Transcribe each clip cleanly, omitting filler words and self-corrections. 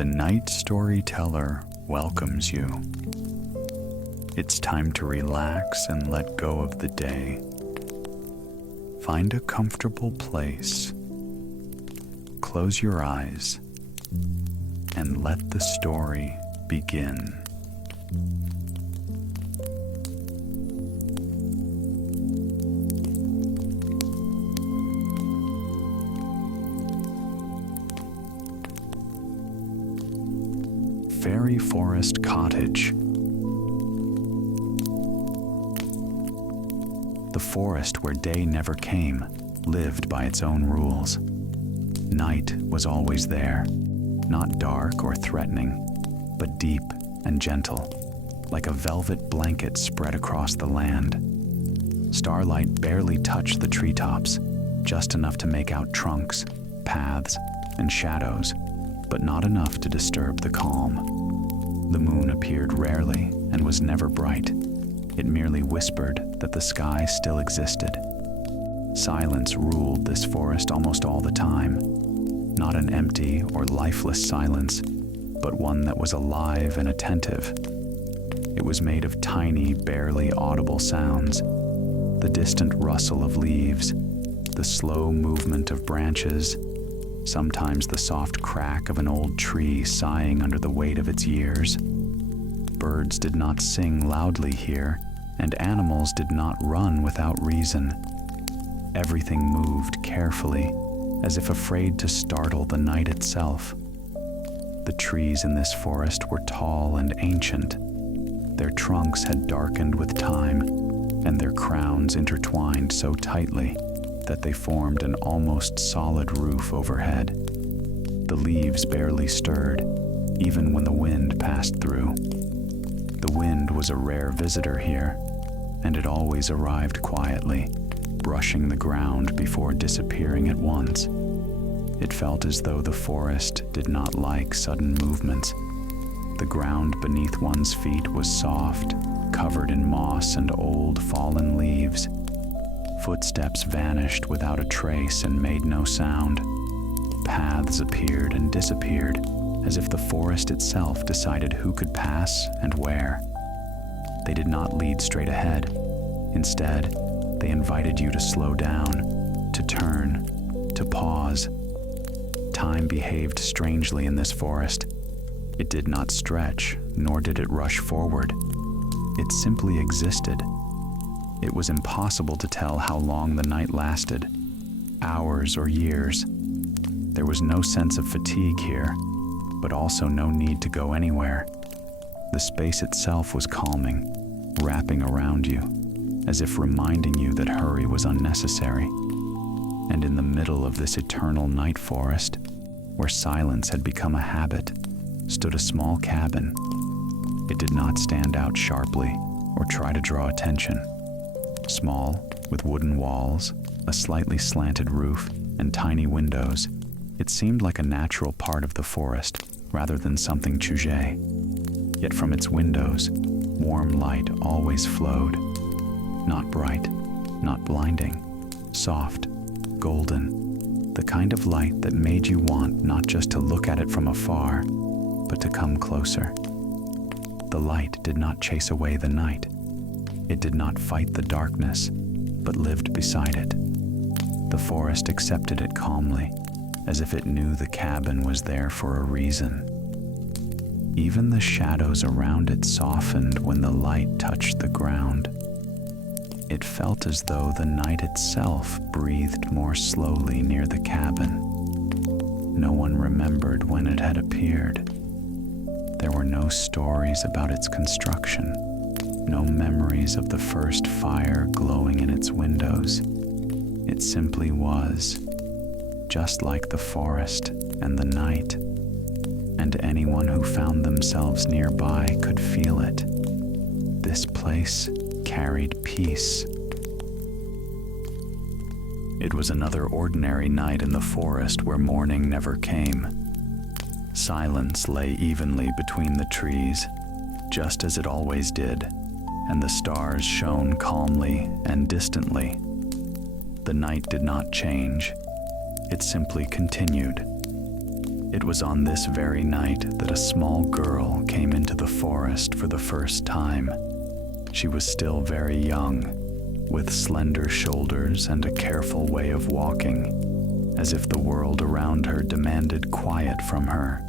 The Night Storyteller welcomes you. It's time to relax and let go of the day. Find a comfortable place. Close your eyes and let the story begin. Fairy Forest Cottage. The forest where day never came lived by its own rules. Night was always there, not dark or threatening, but deep and gentle, like a velvet blanket spread across the land. Starlight barely touched the treetops, just enough to make out trunks, paths, and shadows, but not enough to disturb the calm. The moon appeared rarely and was never bright. It merely whispered that the sky still existed. Silence ruled this forest almost all the time. Not an empty or lifeless silence, but one that was alive and attentive. It was made of tiny, barely audible sounds. The distant rustle of leaves, the slow movement of branches, sometimes the soft crack of an old tree sighing under the weight of its years. Birds did not sing loudly here, and animals did not run without reason. Everything moved carefully, as if afraid to startle the night itself. The trees in this forest were tall and ancient. Their trunks had darkened with time, and their crowns intertwined so tightly that they formed an almost solid roof overhead. The leaves barely stirred, even when the wind passed through. The wind was a rare visitor here, and it always arrived quietly, brushing the ground before disappearing at once. It felt as though the forest did not like sudden movements. The ground beneath one's feet was soft, covered in moss and old fallen leaves. Footsteps vanished without a trace and made no sound. Paths appeared and disappeared, as if the forest itself decided who could pass and where. They did not lead straight ahead. Instead, they invited you to slow down, to turn, to pause. Time behaved strangely in this forest. It did not stretch, nor did it rush forward. It simply existed. It was impossible to tell how long the night lasted, hours or years. There was no sense of fatigue here, but also no need to go anywhere. The space itself was calming, wrapping around you, as if reminding you that hurry was unnecessary. And in the middle of this eternal night forest, where silence had become a habit, stood a small cabin. It did not stand out sharply or try to draw attention. Small, with wooden walls, a slightly slanted roof, and tiny windows, it seemed like a natural part of the forest rather than something chugé. Yet from its windows, warm light always flowed. Not bright, not blinding, soft, golden, the kind of light that made you want not just to look at it from afar, but to come closer. The light did not chase away the night. It did not fight the darkness, but lived beside it. The forest accepted it calmly, as if it knew the cabin was there for a reason. Even the shadows around it softened when the light touched the ground. It felt as though the night itself breathed more slowly near the cabin. No one remembered when it had appeared. There were no stories about its construction, no memories of the first fire glowing in its windows. It simply was, just like the forest and the night, and anyone who found themselves nearby could feel it. This place carried peace. It was another ordinary night in the forest where morning never came. Silence lay evenly between the trees, just as it always did, and the stars shone calmly and distantly. The night did not change. It simply continued. It was on this very night that a small girl came into the forest for the first time. She was still very young, with slender shoulders and a careful way of walking, as if the world around her demanded quiet from her.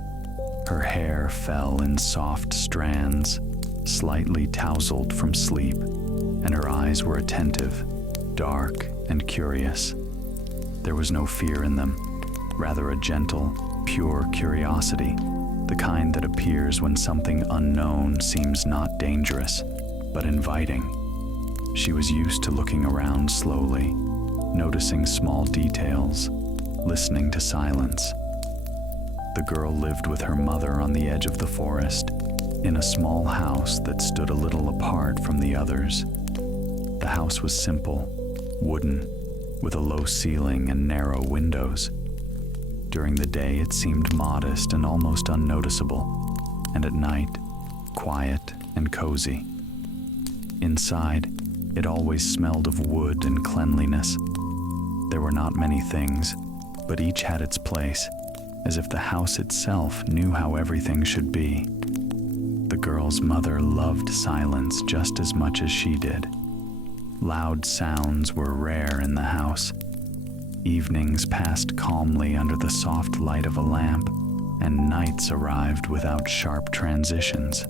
Her hair fell in soft strands, slightly tousled from sleep, and her eyes were attentive, dark, and curious. There was no fear in them, rather a gentle, pure curiosity, the kind that appears when something unknown seems not dangerous, but inviting. She was used to looking around slowly, noticing small details, listening to silence. The girl lived with her mother on the edge of the forest, in a small house that stood a little apart from the others. The house was simple, wooden, with a low ceiling and narrow windows. During the day it seemed modest and almost unnoticeable, and at night, quiet and cozy. Inside, it always smelled of wood and cleanliness. There were not many things, but each had its place, as if the house itself knew how everything should be. The girl's mother loved silence just as much as she did. Loud sounds were rare in the house. Evenings passed calmly under the soft light of a lamp, and nights arrived without sharp transitions.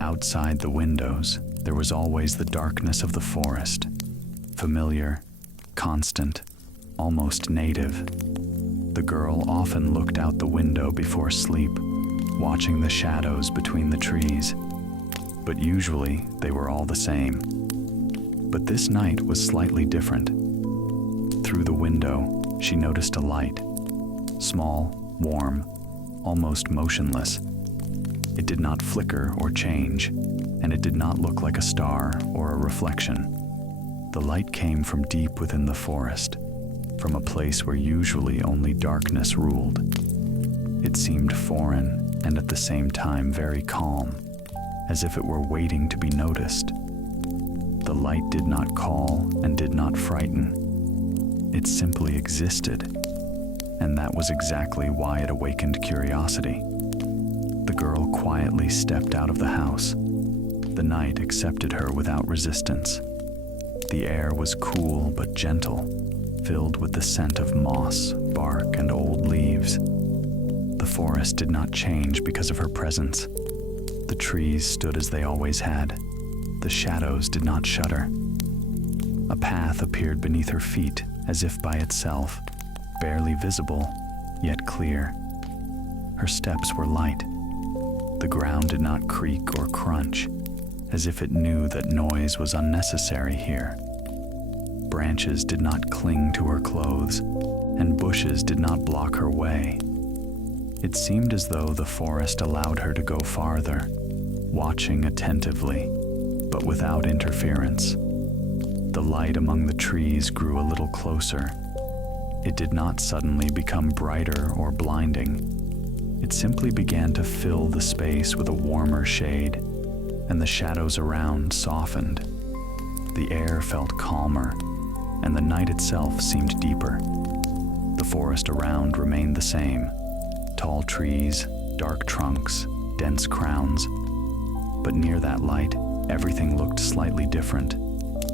Outside the windows, there was always the darkness of the forest, familiar, constant, almost native. The girl often looked out the window before sleep, watching the shadows between the trees. But usually they were all the same. But this night was slightly different. Through the window, she noticed a light, small, warm, almost motionless. It did not flicker or change, and it did not look like a star or a reflection. The light came from deep within the forest, from a place where usually only darkness ruled. It seemed foreign and at the same time very calm, as if it were waiting to be noticed. The light did not call and did not frighten. It simply existed, and that was exactly why it awakened curiosity. The girl quietly stepped out of the house. The night accepted her without resistance. The air was cool but gentle, filled with the scent of moss, bark, and old leaves. The forest did not change because of her presence. The trees stood as they always had. The shadows did not shudder. A path appeared beneath her feet, as if by itself, barely visible, yet clear. Her steps were light. The ground did not creak or crunch, as if it knew that noise was unnecessary here. Branches did not cling to her clothes, and bushes did not block her way. It seemed as though the forest allowed her to go farther, watching attentively, but without interference. The light among the trees grew a little closer. It did not suddenly become brighter or blinding. It simply began to fill the space with a warmer shade, and the shadows around softened. The air felt calmer, and the night itself seemed deeper. The forest around remained the same: tall trees, dark trunks, dense crowns. But near that light, everything looked slightly different,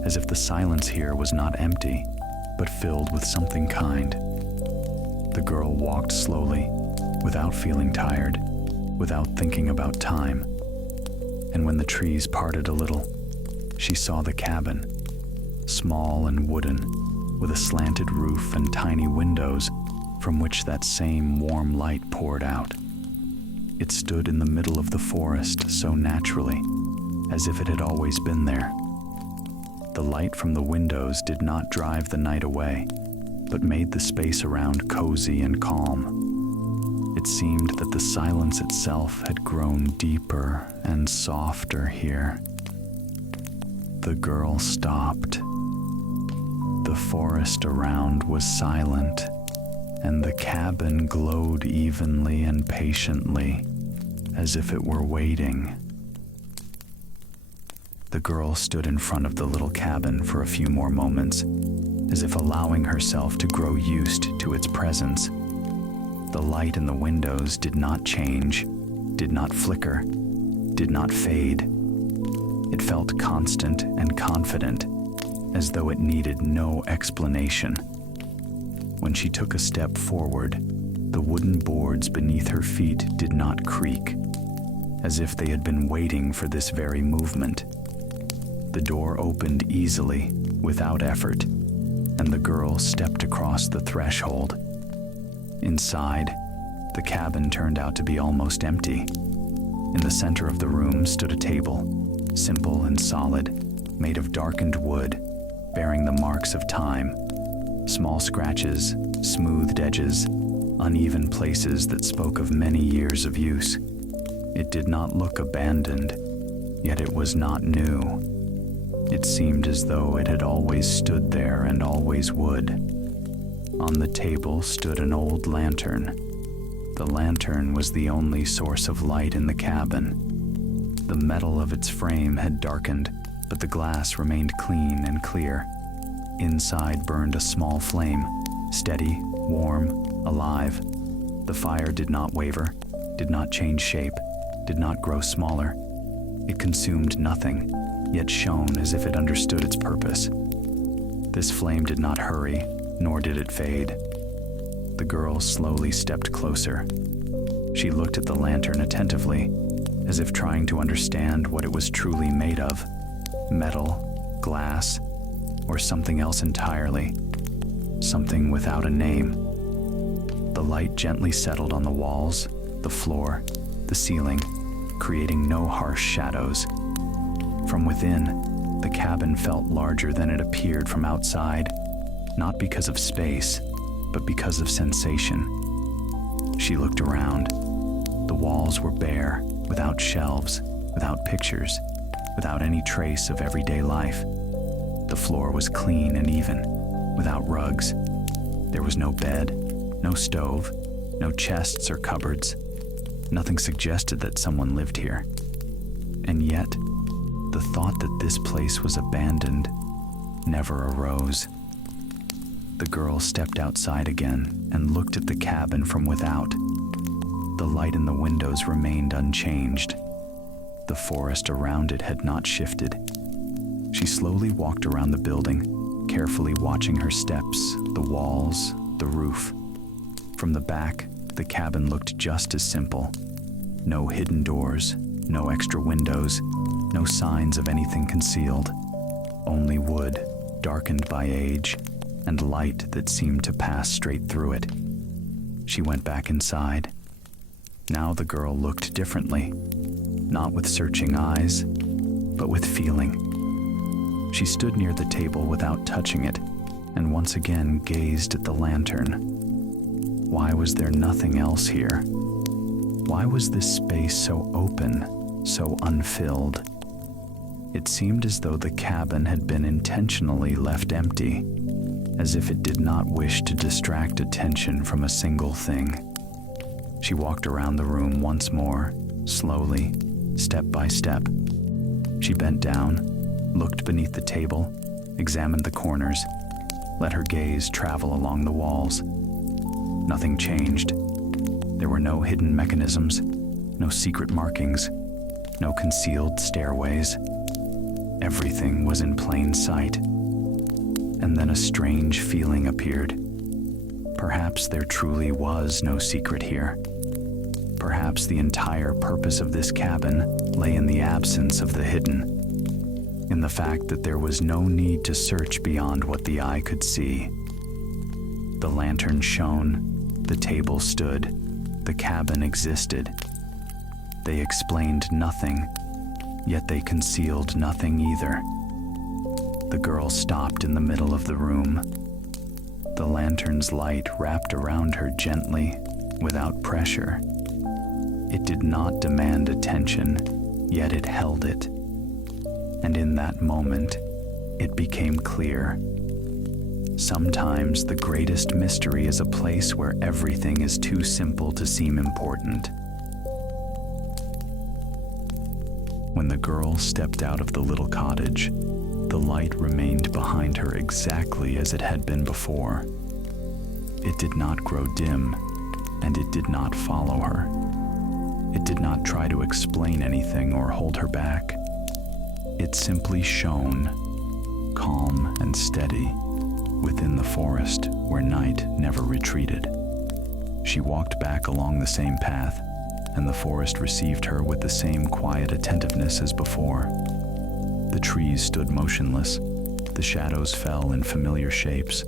as if the silence here was not empty, but filled with something kind. The girl walked slowly, without feeling tired, without thinking about time. And when the trees parted a little, she saw the cabin, small and wooden, with a slanted roof and tiny windows from which that same warm light poured out. It stood in the middle of the forest so naturally, as if it had always been there. The light from the windows did not drive the night away, but made the space around cozy and calm. It seemed that the silence itself had grown deeper and softer here. The girl stopped. The forest around was silent, and the cabin glowed evenly and patiently, as if it were waiting. The girl stood in front of the little cabin for a few more moments, as if allowing herself to grow used to its presence. The light in the windows did not change, did not flicker, did not fade. It felt constant and confident, as though it needed no explanation. When she took a step forward, the wooden boards beneath her feet did not creak, as if they had been waiting for this very movement. The door opened easily, without effort, and the girl stepped across the threshold. Inside, the cabin turned out to be almost empty. In the center of the room stood a table, simple and solid, made of darkened wood, bearing the marks of time. Small scratches, smoothed edges, uneven places that spoke of many years of use. It did not look abandoned, yet it was not new. It seemed as though it had always stood there and always would. On the table stood an old lantern. The lantern was the only source of light in the cabin. The metal of its frame had darkened, but the glass remained clean and clear. Inside burned a small flame, steady, warm, alive. The fire did not waver, did not change shape, did not grow smaller. It consumed nothing, yet shone as if it understood its purpose. This flame did not hurry, nor did it fade. The girl slowly stepped closer. She looked at the lantern attentively, as if trying to understand what it was truly made of. Metal, glass, or something else entirely. Something without a name. The light gently settled on the walls, the floor, the ceiling, creating no harsh shadows. From within, the cabin felt larger than it appeared from outside, not because of space, but because of sensation. She looked around. The walls were bare, without shelves, without pictures, without any trace of everyday life. The floor was clean and even, without rugs. There was no bed, no stove, no chests or cupboards. Nothing suggested that someone lived here. And yet, the thought that this place was abandoned never arose. The girl stepped outside again and looked at the cabin from without. The light in the windows remained unchanged. The forest around it had not shifted. She slowly walked around the building, carefully watching her steps, the walls, the roof. From the back, the cabin looked just as simple. No hidden doors, no extra windows, no signs of anything concealed. Only wood, darkened by age, and light that seemed to pass straight through it. She went back inside. Now the girl looked differently, not with searching eyes, but with feeling. She stood near the table without touching it, and once again gazed at the lantern. Why was there nothing else here? Why was this space so open, so unfilled? It seemed as though the cabin had been intentionally left empty, as if it did not wish to distract attention from a single thing. She walked around the room once more, slowly, step by step. She bent down, looked beneath the table, examined the corners, let her gaze travel along the walls. Nothing changed. There were no hidden mechanisms, no secret markings, no concealed stairways. Everything was in plain sight. And then a strange feeling appeared. Perhaps there truly was no secret here. Perhaps the entire purpose of this cabin lay in the absence of the hidden, in the fact that there was no need to search beyond what the eye could see. The lantern shone, the table stood, the cabin existed. They explained nothing, yet they concealed nothing either. The girl stopped in the middle of the room. The lantern's light wrapped around her gently, without pressure. It did not demand attention, yet it held it. And in that moment, it became clear. Sometimes the greatest mystery is a place where everything is too simple to seem important. When the girl stepped out of the little cottage, the light remained behind her exactly as it had been before. It did not grow dim, and it did not follow her. It did not try to explain anything or hold her back. It simply shone, calm and steady, within the forest where night never retreated. She walked back along the same path, and the forest received her with the same quiet attentiveness as before. The trees stood motionless, the shadows fell in familiar shapes,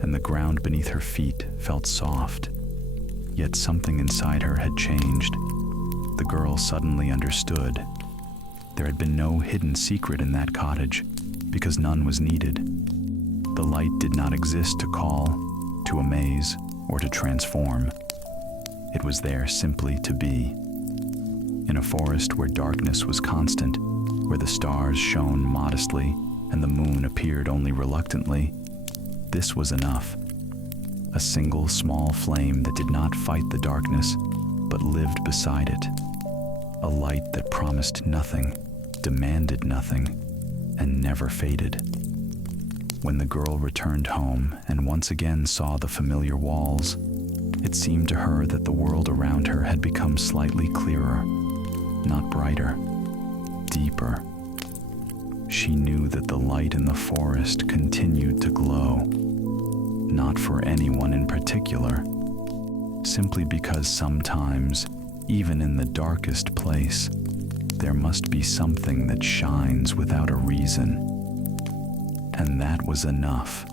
and the ground beneath her feet felt soft. Yet something inside her had changed. The girl suddenly understood. There had been no hidden secret in that cottage, because none was needed. The light did not exist to call, to amaze, or to transform. It was there simply to be. In a forest where darkness was constant, where the stars shone modestly and the moon appeared only reluctantly, this was enough. A single small flame that did not fight the darkness, but lived beside it. A light that promised nothing, demanded nothing, and never faded. When the girl returned home and once again saw the familiar walls, it seemed to her that the world around her had become slightly clearer, not brighter, deeper. She knew that the light in the forest continued to glow, not for anyone in particular, simply because sometimes, even in the darkest place, there must be something that shines without a reason. And that was enough.